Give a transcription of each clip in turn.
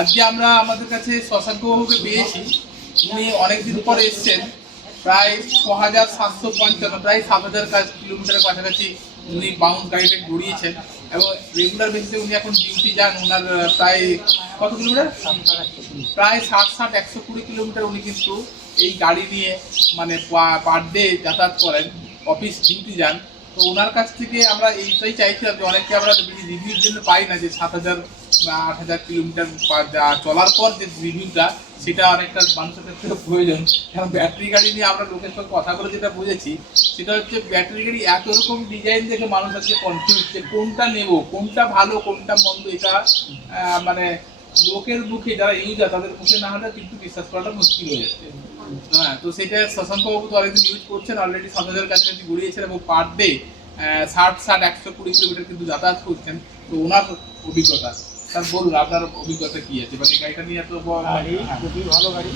আজকে আমরা আমাদের কাছে শশাঙ্ক বাবুকে পেয়েছি। উনি অনেকদিন পরে এসছেন, প্রায় ৬,৭৫৫, প্রায় ৭,০০০ কিলোমিটারের কাছাকাছি উনি বাউন্স গাড়িটা ঘুরিয়েছেন এবং রেগুলার বেসিসে উনি এখন ডিউটি যান। ওনার প্রায় কত কিলোমিটার, প্রায় ৬০-১২০ কিলোমিটার উনি কিন্তু এই গাড়ি নিয়ে মানে পার ডে যাতায়াত করেন, অফিস ডিউটি যান। তো ওনার কাছ থেকে আমরা এইটাই চাইছিলাম যে অনেককে আমরা রিভিউর জন্য পাই না, যে ৭,০০০ বা ৮,০০০ কিলোমিটার চলার পর যে রিভিউটা, সেটা অনেকটা মানুষের ক্ষেত্রে প্রয়োজন। কারণ ব্যাটারি গাড়ি নিয়ে আমরা লোকের সঙ্গে কথা বলে যেটা বুঝেছি, সেটা হচ্ছে ব্যাটারি গাড়ি এত রকম ডিজাইন দেখে মানুষ আজকে কনফিউজ যে কোনটা নেব, কোনটা ভালো কোনটা মন্দ। এটা মানে লোকের মুখে যারা ইউজার তাদের মুখে না হলে কিন্তু বিশ্বাস করাটা মুশকিল হয়ে যাচ্ছে। হ্যাঁ, তো সেটা শশাঙ্ক বাবু তো অনেকদিন ইউজ করছেন, অলরেডি ৭,০০০ কাছাকাছি ঘুরিয়েছেন এবং পার ডে ৬০-১২০ কিলোমিটার কিন্তু যাতায়াত করছেন। তো ওনার অভিজ্ঞতা স্যার বলুন, আপনার অভিজ্ঞতা কি আছে? মানে গাড়িটা নিয়ে তো গাড়ি খুবই ভালো গাড়ি,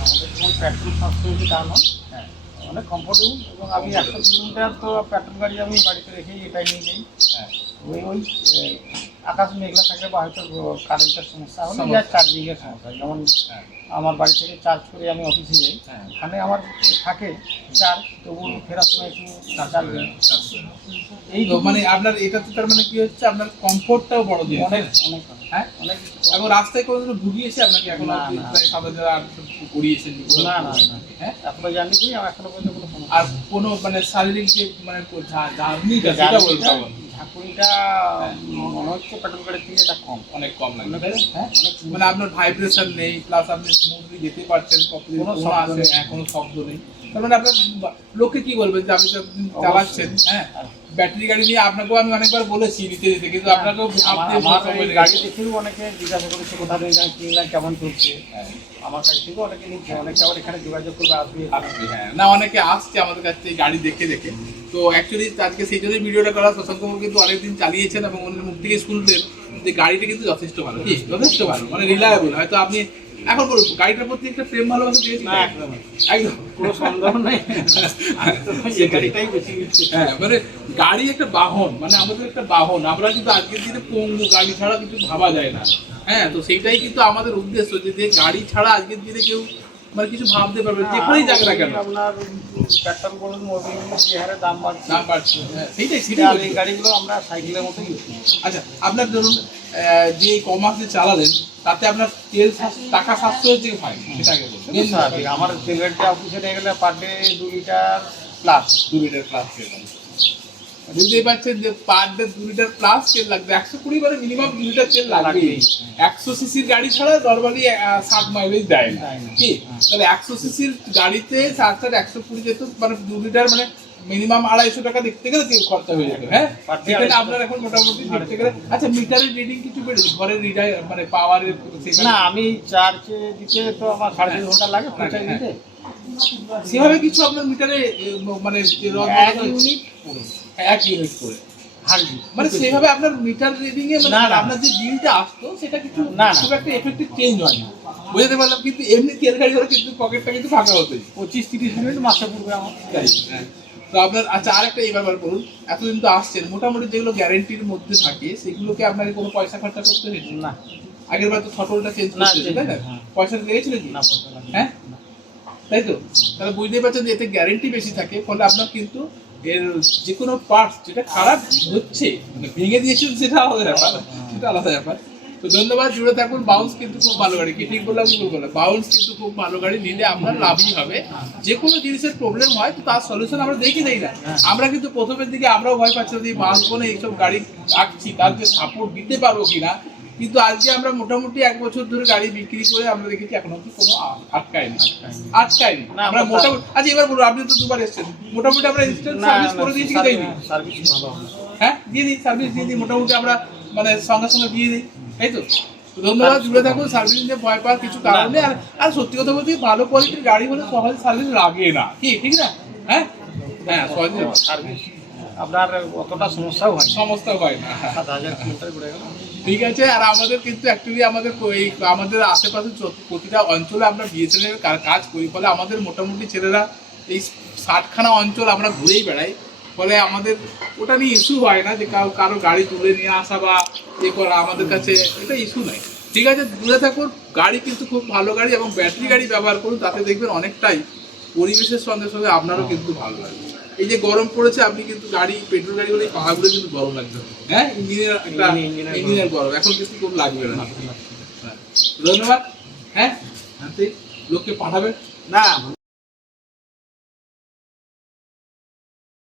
আমাদের কোনো পেট্রোল সাশ্রয় হচ্ছে তা নয়, অনেক কমফোর্টেবল। এবং আমি ১০০ কিলোমিটার তো পেট্রোল গাড়ি আমি বাড়িতে রেখেই এটাই নিয়ে যাই। ওই আকাশ মেঘলা থাকলে বা হয়তো কারেন্টের সমস্যা হলে যা চার্জিংয়ের সমস্যা, যেমন আমার বাড়ি থেকে চার্জ করে আমি অফিসে যাই, এখানে আমার থাকে চার্জ, তবু ফেরার সময় একটু চার্জ দেয়। এই তো মানে আপনার এটা তো তার মানে কি হচ্ছে, আপনার কমফোর্টটাও বড় জিনিস, অনেক অনেক হ্যাঁ অনেক। এবং রাস্তায় কোনোদিনও ভুগিয়েছে আপনাকে? এখন প্রায় ৭,০০০ করিয়েছেন না না না, হ্যাঁ এখনো জানি কি আমার এখনো পর্যন্ত কোনো সমস্যা। আর কোনো মানে শারীরিক যে মানে জার্নিটা সেটা বলতে হবে, ঝাঁকুনিটা মনে হচ্ছে পেট্রোল গাড়ির থেকে এটা কম, অনেক কম লাগবে। হ্যাঁ মানে আপনার ভাইব্রেশন নেই, প্লাস আপনি স্মুথলি যেতে পারছেন, কোনো শব্দ নেই, কোনো শব্দ নেই। তার মানে আপনার লোকে কি বলবে যে আপনি চালাচ্ছেন, হ্যাঁ ব্যাটারি গাড়ি নিয়ে আপনাকেও আমি অনেকবার বলেছি নিতে যেতে, কিন্তু আপনাকেও গাড়ি দেখেও অনেকে জিজ্ঞাসা করেছে কোথা থেকে কিনলাম, কেমন চলছে। আমার কাছ থেকেও অনেকে নিচ্ছে, অনেকে আবার এখানে যোগাযোগ করবে, আসবে। হ্যাঁ, না অনেকে আসছে আমাদের কাছ থেকে গাড়ি দেখে দেখে। তো অ্যাকচুয়ালি আজকে সেই জন্যই ভিডিওটা করা। শশাঙ্ক কিন্তু অনেকদিন চালিয়েছেন এবং ওনার মুখ থেকে শুনলেন যে গাড়িটা কিন্তু যথেষ্ট ভালো, কি যথেষ্ট ভালো, মানে রিলায়েবল। হয়তো আপনি এখন বলুন গাড়িটার প্রতি একটা প্রেম ভালোবাসা দিয়েছি একদম একদম কোনো সন্দেহ নেই, এই গাড়িটাই বেশি ইউজ করছি। হ্যাঁ, মানে গাড়ি একটা বাহন, মানে আমাদের একটা বাহন। আমরা কিন্তু আজকের দিনে পঙ্গু, গাড়ি ছাড়া কিছু ভাবা যায় না। হ্যাঁ, তো সেইটাই কিন্তু আমাদের উদ্দেশ্য, যে গাড়ি ছাড়া আজকের দিনে কেউ মানে কিছু ভাবতে পারবে, যেখানেই যাক না কেন। আপনার পেট্রোল বলুন, মোবিল যে হারে দাম বাড়ছে, হ্যাঁ সেইটাই এই গাড়িগুলো আমরা সাইকেলের মতো ইউজ করি। আচ্ছা, আপনার ধরুন যে কমার্সে চালালেন তাতে আপনার তেল টাকা সাশ্রয় যে হয় সেটা আগে বলুন। আমার তেল গাড়িটা অফিসে নিয়ে গেলে per day 2 litre plus, 2 litre plus তেল বুঝতেই পারছেন যে পার ডে 2 লিটার প্লাস তেল লাগবে। 120 মানে মিনিমাম 2 লিটার তেল লাগবে। 100 সিসির গাড়ি ছাড়া নর্মালি 60 মাইলেজ দেয় না, কি? তাহলে 100 সিসির গাড়িতে 120 যেত, মানে 2 লিটার মানে মিনিমাম 250 টাকা দেখতে গেলে তেল খরচা হয়ে যাবে। হ্যাঁ, সেখানে আপনার এখন মোটামুটি দেখতে গেলে আচ্ছা মিটারের রিডিং কিছু বেড়েছে, ঘরের রিডাই মানে পাওয়ারের না, আমি চার্জ দিতে তো আমার 3.5 ঘন্টা লাগে পৌঁছাই দিতে। সেভাবে কিছু আপনার মিটারে মানে 1 ইউনিট করে মানে সেভাবে আপনার মিটার রিডিং এ মানে আপনার যে বিলটা আসতো সেটা কিছু খুব একটা এফেক্টিভ চেঞ্জ হয় না, বুঝতে পারলাম। কিন্তু এমনি তেল গাড়ি হলে কিন্তু পকেটটা কিন্তু ফাঁকা হতো। 25-30 মিনিট মাসে পড়বে আমার। তো আপনার আচ্ছা আরেকটা এই ব্যাপার বলুন, এতদিন তো আসছেন, মোটামুটি যেগুলো গ্যারেন্টির মধ্যে থাকে সেগুলোকে আপনাকে কোনো পয়সা খরচা করতে হয়েছে না? আগের বার তো থটলটা চেঞ্জ করতে, তাই না? পয়সা লেগেছিল কি? না, হ্যাঁ তাই তো। তাহলে বুঝতেই পারছেন যে এতে গ্যারেন্টি বেশি থাকে, ফলে আপনার কিন্তু এর যে কোনো পার্টস যেটা খারাপ হচ্ছে মানে ভেঙে দিয়েছেন সেটা আলাদা ব্যাপার, সেটা আলাদা ব্যাপার। তো ধন্যবাদ, জুড়ে থাকুন। বাউন্স কিন্তু খুব ভালো গাড়ি, কি ঠিক বললাম কি বললাম? বাউন্স কিন্তু খুব ভালো গাড়ি, নিলে আপনার লাভই হবে। যে কোনো জিনিসের প্রবলেম হয় তো তার সলিউশন আমরা দেখে দেই না। আমরা কিন্তু প্রথমের দিকে আমরাও ভয় পাচ্ছিলাম যে বাঁচবো না, এইসব গাড়ি রাখছি তাদেরকে সাপোর্ট দিতে পারবো কিনা। কিন্তু আজকে আমরা মোটামুটি 1 বছর ধরে গাড়ি বিক্রি করে আমরা দেখেছি এখন অব্দি কোনো আটকায়নি। আমরা মোটামুটি আচ্ছা এবার বলুন, আপনি তো 2বার এসেছেন, মোটামুটি আমরা ইনস্ট্যান্ট সার্ভিস করে দিয়েছি কি দেইনি? সার্ভিস ভালো, হ্যাঁ দিয়ে দিই, সার্ভিস দিয়ে দিই, মোটামুটি আমরা মানে সঙ্গে সঙ্গে দিয়ে দিই, তাই তো। ধন্যবাদ, জুড়ে থাকুন। সার্ভিস নিয়ে ভয় পাওয়ার কিছু কারণ নেই। আর সত্যি কথা বলতে ভালো কোয়ালিটির গাড়ি হলে সহজে সার্ভিস লাগে না, কি ঠিক না? হ্যাঁ হ্যাঁ, সহজে সার্ভিস আপনার অতটা সমস্যাও হয়, সমস্যা হয় না। 7,000 কিলোমিটার ঘুরে গেল, ঠিক আছে। আর আমাদের কিন্তু অ্যাকচুয়ালি আমাদের আশেপাশে প্রতিটা অঞ্চলে আমরা বিএসএনএল কাজ করি, ফলে আমাদের মোটামুটি ছেলেরা এই 60খানা অঞ্চল আমরা ঘুরেই বেড়াই, ফলে আমাদের ওটা নিয়ে ইস্যু হয় না যে কারো গাড়ি তুলে নিয়ে আসা বা করা আমাদের কাছে এটা ইস্যু নাই। ঠিক আছে, দূরে থাকুন, গাড়ি কিন্তু খুব ভালো গাড়ি এবং ব্যাটারি গাড়ি ব্যবহার করুন, তাতে দেখবেন অনেকটাই পরিবেশের সঙ্গে সঙ্গে আপনারও কিন্তু ভালো লাগবে। এই যে গরম পড়েছে, আপনি কিন্তু গাড়ি পেট্রোল গাড়ি হলে পাহাড়গুলো কিন্তু গরম লাগবে, হ্যাঁ ইঞ্জিনের গরম এখন কিন্তু খুব লাগবে না। হ্যাঁ, ধন্যবাদ। হ্যাঁ লোককে পাঠাবেন না